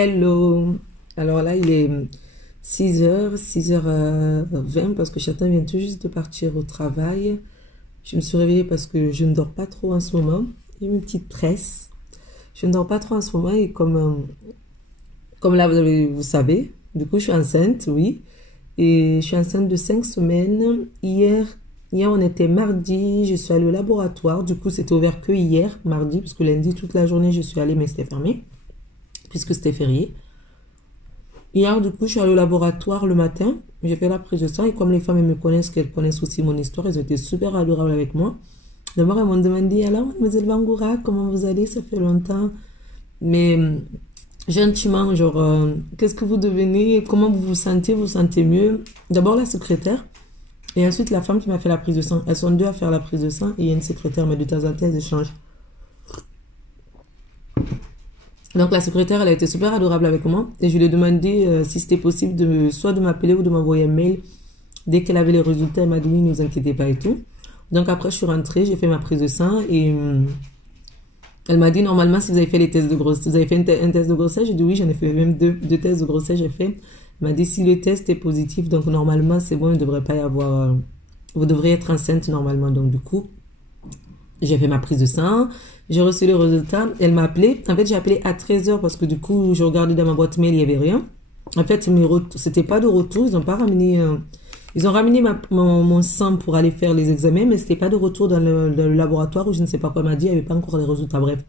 Hello. Alors là, il est 6h20 parce que Chatin vient tout juste de partir au travail. Je me suis réveillée parce que je ne dors pas trop en ce moment. J'ai une petite tresse. Je ne dors pas trop en ce moment et comme là, vous savez, du coup, je suis enceinte, oui. Et je suis enceinte de 5 semaines. Hier, on était mardi, je suis allée au laboratoire. Du coup, c'était ouvert que hier, mardi, parce que lundi, toute la journée, je suis allée, mais c'était fermé, puisque c'était férié. Hier, du coup, je suis allée au laboratoire le matin. J'ai fait la prise de sang et comme les femmes elles me connaissent, qu'elles connaissent aussi mon histoire, elles étaient super adorables avec moi. D'abord, elles m'ont demandé, alors, mademoiselle Bangoura, comment vous allez? Ça fait longtemps. Mais gentiment, genre, qu'est-ce que vous devenez? Comment vous vous sentez? Vous vous sentez mieux? D'abord, la secrétaire. Et ensuite, la femme qui m'a fait la prise de sang. Elles sont deux à faire la prise de sang et il y a une secrétaire, mais de temps en temps, elles échangent. Donc la secrétaire, elle a été super adorable avec moi et je lui ai demandé si c'était possible soit de m'appeler ou de m'envoyer un mail dès qu'elle avait les résultats. Elle m'a dit oui, ne vous inquiétez pas et tout. Donc après je suis rentrée, j'ai fait ma prise de sang et elle m'a dit normalement si vous avez fait les tests de grossesse, vous avez fait un test de grossesse. J'ai dit oui, j'en ai fait même deux tests de grossesse, j'ai fait. Elle m'a dit si le test est positif, donc normalement c'est bon, il ne devrait pas y avoir, vous devriez être enceinte normalement. Donc du coup, j'ai fait ma prise de sang, j'ai reçu le résultat, elle m'a appelé. En fait, j'ai appelé à 13h parce que du coup, je regardais dans ma boîte mail, il n'y avait rien. En fait, c'était pas de retour, ils ont pas ramené, ils ont ramené mon sang pour aller faire les examens, mais c'était pas de retour dans le laboratoire où je ne sais pas quoi m'a dit, il n'y avait pas encore les résultats, bref.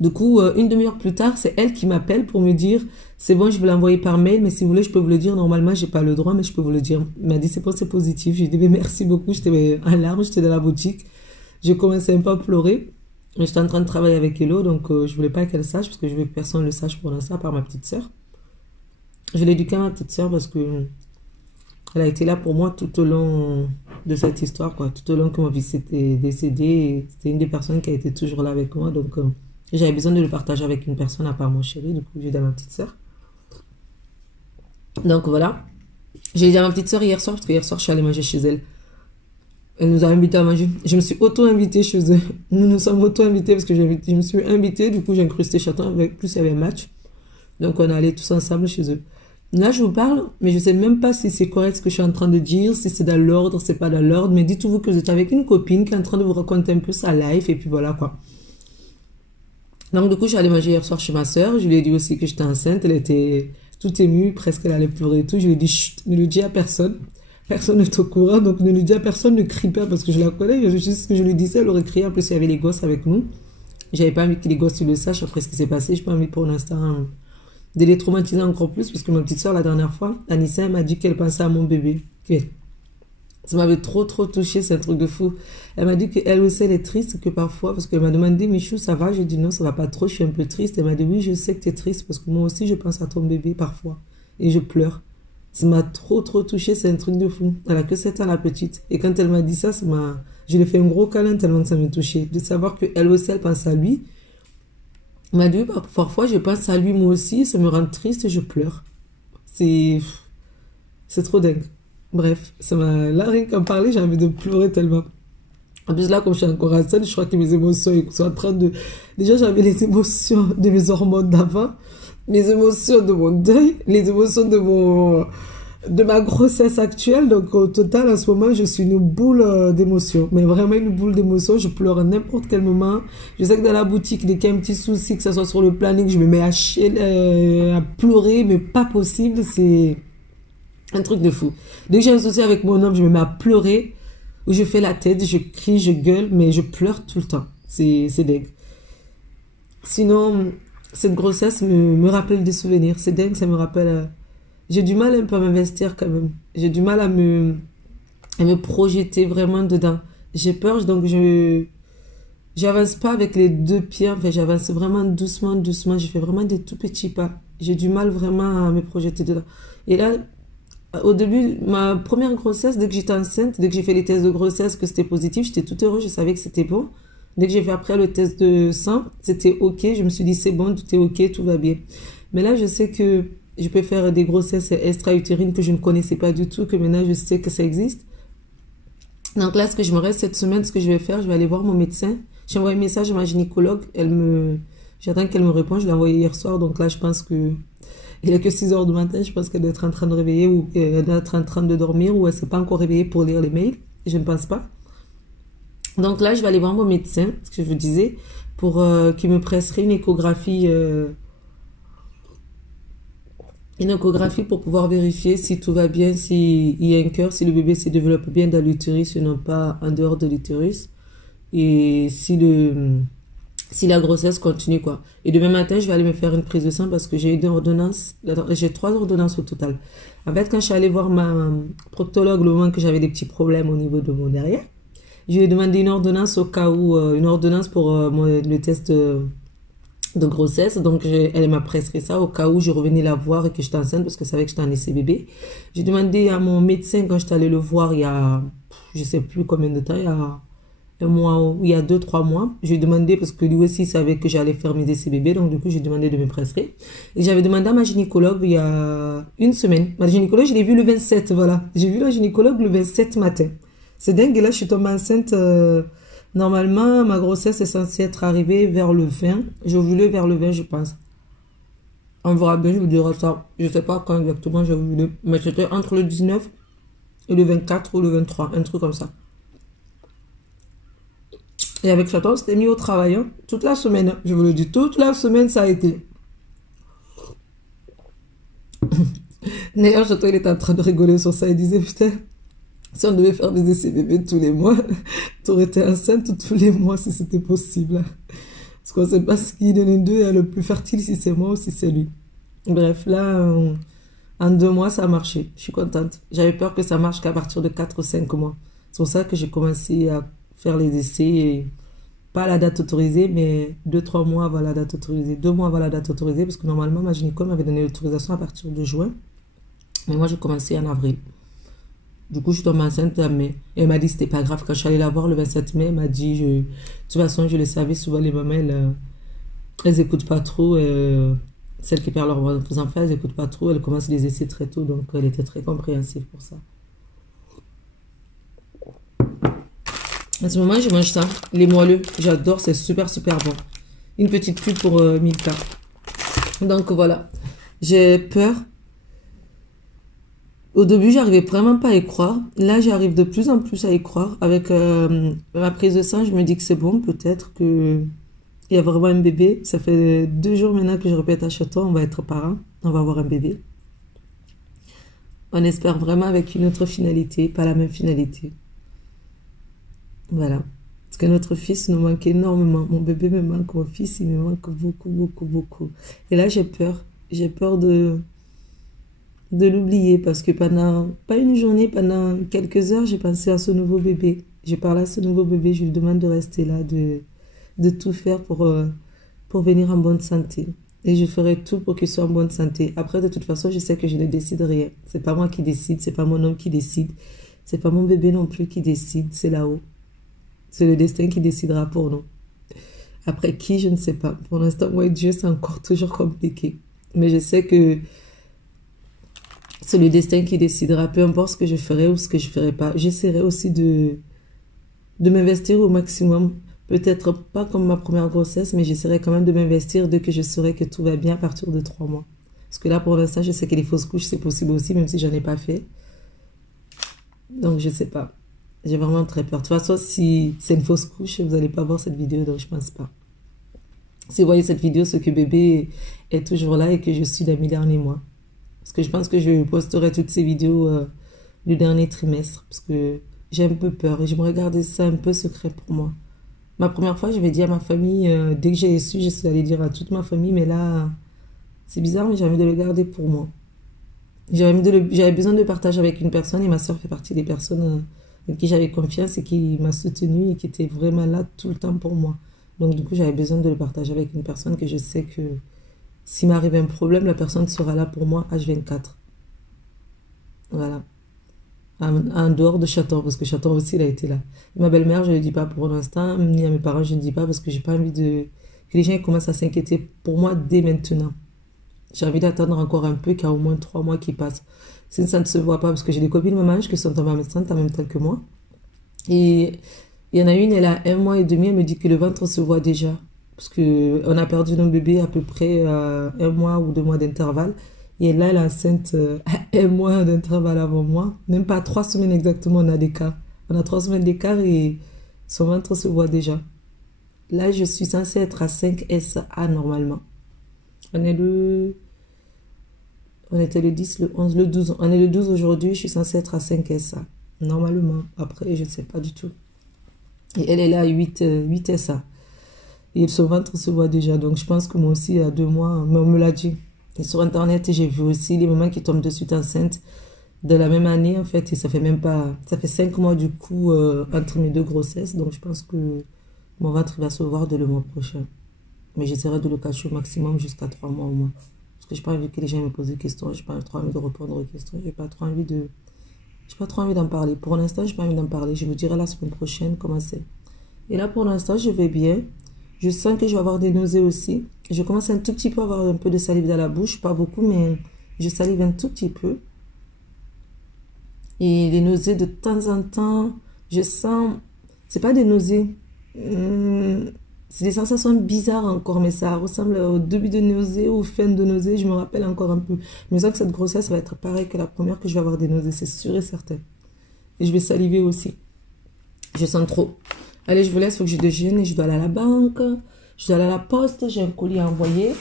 Du coup, une demi-heure plus tard, c'est elle qui m'appelle pour me dire, c'est bon, je vais l'envoyer par mail, mais si vous voulez, je peux vous le dire. Normalement, j'ai pas le droit, mais je peux vous le dire. Elle m'a dit, c'est bon, c'est positif. J'ai dit, mais merci beaucoup, j'étais en larmes, j'étais dans la boutique. J'ai commencé un peu à pleurer. Mais j'étais en train de travailler avec Hello, donc je voulais pas qu'elle sache, parce que je veux que personne ne le sache pour l'instant, à part ma petite sœur. Je l'ai éduquée à ma petite sœur parce que elle a été là pour moi tout au long de cette histoire, quoi. Tout au long que mon fils était décédé, c'était une des personnes qui a été toujours là avec moi, donc j'avais besoin de le partager avec une personne à part mon chéri, du coup j'ai dit à ma petite sœur. Donc voilà. J'ai dit à ma petite sœur hier soir, parce que hier soir je suis allée manger chez elle. Elle nous a invités à manger. Je me suis auto-invitée chez eux. Nous nous sommes auto-invités parce que je me suis invitée. Du coup, j'ai incrusté Chaton. Plus, il y avait un match. Donc, on est allés tous ensemble chez eux. Là, je vous parle, mais je sais même pas si c'est correct ce que je suis en train de dire, si c'est dans l'ordre, c'est pas dans l'ordre. Mais dites-vous que vous êtes avec une copine qui est en train de vous raconter un peu sa life. Et puis voilà, quoi. Donc, du coup, je suis allée manger hier soir chez ma sœur. Je lui ai dit aussi que j'étais enceinte. Elle était toute émue. Presque, elle allait pleurer et tout. Je lui ai dit, chut, ne le dis à personne. Personne n'est au courant, donc ne lui dis à personne, ne crie pas parce que je la connais. Juste que je lui disais, elle aurait crié. En plus, il y avait les gosses avec nous. J'avais pas envie que les gosses le sachent après ce qui s'est passé. J'ai pas envie pour l'instant de les traumatiser encore plus parce que ma petite soeur, la dernière fois, Anissa, elle m'a dit qu'elle pensait à mon bébé. Ça m'avait trop touché, c'est un truc de fou. Elle m'a dit qu'elle aussi, elle est triste, que parfois, parce qu'elle m'a demandé, Michou, ça va? J'ai dit non, ça va pas trop, je suis un peu triste. Elle m'a dit, oui, je sais que tu es triste parce que moi aussi, je pense à ton bébé parfois. Et je pleure. Ça m'a trop touché, c'est un truc de fou. Elle a que 7 ans, la petite. Et quand elle m'a dit ça, je lui ai fait un gros câlin tellement que ça m'a touché. De savoir qu'elle aussi, elle pense à lui. Elle m'a dit, bah, parfois, je pense à lui, moi aussi, ça me rend triste et je pleure. C'est trop dingue. Bref, là, rien qu'en parler, j'ai envie de pleurer tellement. En plus, là, comme je suis encore enceinte, je crois que mes émotions, ils sont en train de... Déjà, j'avais les émotions de mes hormones d'avant, mes émotions de mon deuil, les émotions de ma grossesse actuelle. Donc, au total, en ce moment, je suis une boule d'émotions. Mais vraiment une boule d'émotions. Je pleure à n'importe quel moment. Je sais que dans la boutique, dès qu'il y a un petit souci, que ça soit sur le planning, je me mets à pleurer, mais pas possible. C'est un truc de fou. Dès que j'ai un souci avec mon homme, je me mets à pleurer. Ou je fais la tête, je crie, je gueule, mais je pleure tout le temps. C'est dingue. Sinon, cette grossesse me rappelle des souvenirs. C'est dingue, ça me rappelle... J'ai du mal un peu à m'investir quand même. J'ai du mal à me projeter vraiment dedans. J'ai peur, donc j'avance pas avec les deux pieds. Enfin, j'avance vraiment doucement. Je fais vraiment des tout petits pas. J'ai du mal vraiment à me projeter dedans. Et là, au début, ma première grossesse, dès que j'étais enceinte, dès que j'ai fait les tests de grossesse, que c'était positif, j'étais tout heureuse, je savais que c'était bon. Dès que j'ai fait après le test de sang, c'était ok. Je me suis dit, c'est bon, tout est ok, tout va bien. Mais là, je sais que je peux faire des grossesses extra-utérines que je ne connaissais pas du tout, que maintenant je sais que ça existe. Donc là, ce que je me reste cette semaine, ce que je vais faire, je vais aller voir mon médecin. J'ai envoyé un message à ma gynécologue. Elle me J'attends qu'elle me réponde. Je l'ai envoyé hier soir. Donc là, je pense que il est que 6 heures du matin. Je pense qu'elle doit être en train de réveiller ou elle doit être en train de dormir ou elle s'est pas encore réveillée pour lire les mails. Je ne pense pas. Donc là, je vais aller voir mon médecin, ce que je vous disais, pour qu'il me presserait une échographie pour pouvoir vérifier si tout va bien, s'il y a un cœur, si le bébé se développe bien dans l'utérus et non pas en dehors de l'utérus. Et si la grossesse continue, quoi. Et demain matin, je vais aller me faire une prise de sang parce que j'ai eu des ordonnances. J'ai 3 ordonnances au total. En fait, quand je suis allée voir ma proctologue le moment que j'avais des petits problèmes au niveau de mon derrière, je lui ai demandé une ordonnance au cas où, une ordonnance pour le test de grossesse. Donc, elle m'a prescrit ça au cas où je revenais la voir et que j'étais enceinte parce que je savais que j'étais en essai bébé. J'ai demandé à mon médecin quand j'étais allée le voir il y a, je sais plus combien de temps, il y a un mois, il y a 2, 3 mois. J'ai demandé parce que lui aussi savait que j'allais faire mes essais bébés. Donc, du coup, j'ai demandé de me prescrire. Et j'avais demandé à ma gynécologue il y a une semaine. Ma gynécologue, je l'ai vue le 27, voilà. J'ai vu la gynécologue le 27 matin. C'est dingue, et là, je suis tombée enceinte. Normalement, ma grossesse est censée être arrivée vers le 20. J'ai voulu vers le 20, je pense. On verra bien, je vous dirai ça. Je sais pas quand exactement j'ai voulu. Mais c'était entre le 19 et le 24 ou le 23, un truc comme ça. Et avec Chaton, on s'était mis au travail, hein, toute la semaine. Je vous le dis, toute la semaine, ça a été. D'ailleurs, Chaton, il était en train de rigoler sur ça. Il disait, putain, si on devait faire des essais bébés tous les mois, tu aurais été enceinte tous les mois si c'était possible. Parce qu'on ne sait pas ce qui de nous deux est le plus fertile, si c'est moi ou si c'est lui. Bref, là, en 2 mois, ça a marché. Je suis contente. J'avais peur que ça marche qu'à partir de 4 ou 5 mois. C'est pour ça que j'ai commencé à faire les essais. Et pas à la date autorisée, mais 2, 3 mois avant la date autorisée. 2 mois avant la date autorisée, parce que normalement, ma gynécologue m'avait donné l'autorisation à partir de juin. Mais moi, j'ai commencé en avril. Du coup, je suis tombée enceinte en mai. Et elle m'a dit que c'était pas grave. Quand je suis allée la voir le 27 mai, elle m'a dit, de toute façon, je le savais, souvent les mamans, elles écoutent pas trop. Celles qui perdent leurs enfants, elles écoutent pas trop. Elles commencent les essais très tôt. Donc, elle était très compréhensive pour ça. En ce moment, je mange ça. Les moelleux. J'adore. C'est super, super bon. Une petite pub pour Milka. Donc, voilà. J'ai peur. Au début, j'arrivais vraiment pas à y croire. Là, j'arrive de plus en plus à y croire. Avec ma prise de sang, je me dis que c'est bon. Peut-être que il y a vraiment un bébé. Ça fait 2 jours maintenant que je répète à Château, on va être parents. On va avoir un bébé. On espère vraiment avec une autre finalité, pas la même finalité. Voilà. Parce que notre fils nous manque énormément. Mon bébé me manque, mon fils, il me manque beaucoup, beaucoup, beaucoup. Et là, j'ai peur. J'ai peur de l'oublier parce que pendant, pas une journée, pendant quelques heures, j'ai pensé à ce nouveau bébé. J'ai parlé à ce nouveau bébé, je lui demande de rester là, de tout faire pour venir en bonne santé. Et je ferai tout pour qu'il soit en bonne santé. Après, de toute façon, je sais que je ne décide rien. C'est pas moi qui décide, c'est pas mon homme qui décide. C'est pas mon bébé non plus qui décide, c'est là-haut. C'est le destin qui décidera pour nous. Après qui, je ne sais pas. Pour l'instant, moi et Dieu, c'est encore toujours compliqué. Mais je sais que c'est le destin qui décidera, peu importe ce que je ferai ou ce que je ferai pas. J'essaierai aussi de m'investir au maximum. Peut-être pas comme ma première grossesse, mais j'essaierai quand même de m'investir dès que je saurai que tout va bien à partir de 3 mois. Parce que là, pour l'instant, je sais que les fausses couches, c'est possible aussi, même si j'en ai pas fait. Donc, je sais pas. J'ai vraiment très peur. De toute façon, si c'est une fausse couche, vous n'allez pas voir cette vidéo, donc je pense pas. Si vous voyez cette vidéo, c'est que bébé est toujours là et que je suis dans mes derniers mois. Parce que je pense que je posterai toutes ces vidéos du dernier trimestre. Parce que j'ai un peu peur et j'aimerais garder ça un peu secret pour moi. Ma première fois, j'avais dit à ma famille, dès que j'ai su, je suis allée dire à toute ma famille. Mais là, c'est bizarre, mais j'ai envie de le garder pour moi. J'avais besoin de partager avec une personne et ma soeur fait partie des personnes en qui j'avais confiance et qui m'a soutenue et qui était vraiment là tout le temps pour moi. Donc du coup, j'avais besoin de le partager avec une personne que je sais que s'il m'arrive un problème, la personne sera là pour moi H24. Voilà. En dehors de Chaton, parce que Chaton aussi, il a été là. Et ma belle-mère, je ne le dis pas pour l'instant, ni à mes parents, je ne dis pas parce que j'ai pas envie que les gens commencent à s'inquiéter pour moi dès maintenant. J'ai envie d'attendre encore un peu, qu'il y a au moins 3 mois qui passent. Si ça ne se voit pas, parce que j'ai des copines maman qui sont tombées enceintes en même temps que moi. Et il y en a une, elle a 1 mois et demi, elle me dit que le ventre se voit déjà. Parce que on a perdu nos bébés à peu près un mois ou 2 mois d'intervalle. Et là, elle est enceinte un mois d'intervalle avant moi. Même pas 3 semaines exactement, on a d'écart. On a 3 semaines d'écart et son ventre se voit déjà. Là, je suis censée être à 5 SA normalement. On est le... On était le 10, le 11, le 12. On est le 12 aujourd'hui, je suis censée être à 5 SA. Normalement. Après, je ne sais pas du tout. Et elle est là à 8 SA. Et son ventre se voit déjà. Donc, je pense que moi aussi, à 2 mois, mais on me l'a dit. Et sur Internet, j'ai vu aussi les mamans qui tombent de suite enceintes de la même année, en fait. Et ça fait même pas... Ça fait 5 mois, du coup, entre mes 2 grossesses. Donc, je pense que mon ventre va se voir dès le mois prochain. Mais j'essaierai de le cacher au maximum jusqu'à 3 mois au moins. Parce que j'ai pas envie que les gens me posent des questions. J'ai pas trop envie de répondre aux questions. J'ai pas trop envie d'en parler. Pour l'instant, j'ai pas envie d'en parler. Je vous dirai la semaine prochaine comment c'est. Et là, pour l'instant, je vais bien. Je sens que je vais avoir des nausées aussi. Je commence un tout petit peu à avoir un peu de salive dans la bouche. Pas beaucoup, mais je salive un tout petit peu. Et les nausées, de temps en temps, je sens... C'est pas des nausées. C'est des sensations bizarres encore, mais ça ressemble au début de nausée, ou fin de nausée. Je me rappelle encore un peu. Je sens que cette grossesse va être pareille que la première, que je vais avoir des nausées. C'est sûr et certain. Et je vais saliver aussi. Je sens trop. Allez, je vous laisse, il faut que je déjeune et je dois aller à la banque. Je dois aller à la poste, j'ai un colis à envoyer.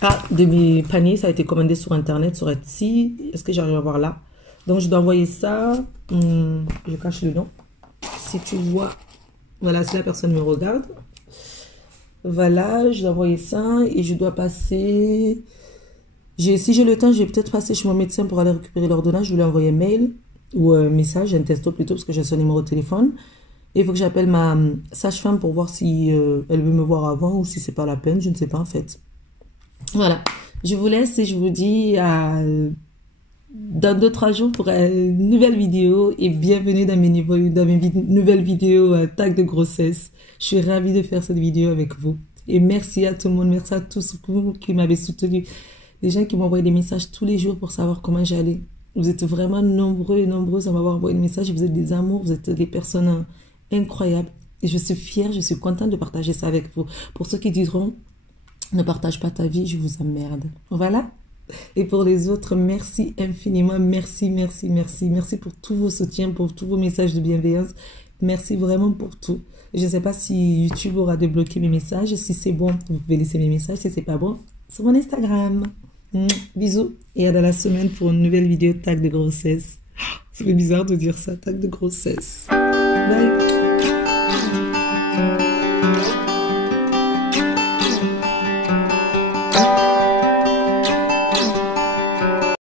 Ah, de mes paniers, ça a été commandé sur Internet, sur Etsy. Est-ce que j'arrive à voir là? Donc, je dois envoyer ça. Je cache le nom. Si tu vois, voilà, si la personne me regarde. Voilà, je dois envoyer ça et je dois passer... Si j'ai le temps, je vais peut-être passer chez mon médecin pour aller récupérer l'ordonnance. Je vais lui envoyer un mail ou un message, un texto plutôt, parce que j'ai son numéro de téléphone. Et il faut que j'appelle ma sage-femme pour voir si elle veut me voir avant ou si c'est pas la peine. Je ne sais pas en fait. Voilà. Je vous laisse et je vous dis dans 2-3 jours pour une nouvelle vidéo. Et bienvenue dans mes nouvelles vidéos tag de grossesse. Je suis ravie de faire cette vidéo avec vous. Et merci à tout le monde. Merci à tous vous qui m'avez soutenu. Les gens qui m'envoient des messages tous les jours pour savoir comment j'allais. Vous êtes vraiment nombreux et nombreuses à m'avoir envoyé des messages. Vous êtes des amours. Vous êtes des personnes... incroyable. Et je suis fière, je suis contente de partager ça avec vous. Pour ceux qui diront, ne partage pas ta vie, je vous emmerde. Voilà. Et pour les autres, merci infiniment. Merci, merci, merci. Merci pour tous vos soutiens, pour tous vos messages de bienveillance. Merci vraiment pour tout. Je ne sais pas si YouTube aura débloqué mes messages. Si c'est bon, vous pouvez laisser mes messages. Si c'est pas bon, sur mon Instagram. Bisous. Et à dans la semaine pour une nouvelle vidéo tag de grossesse. Ça fait bizarre de dire ça, tag de grossesse. Bye.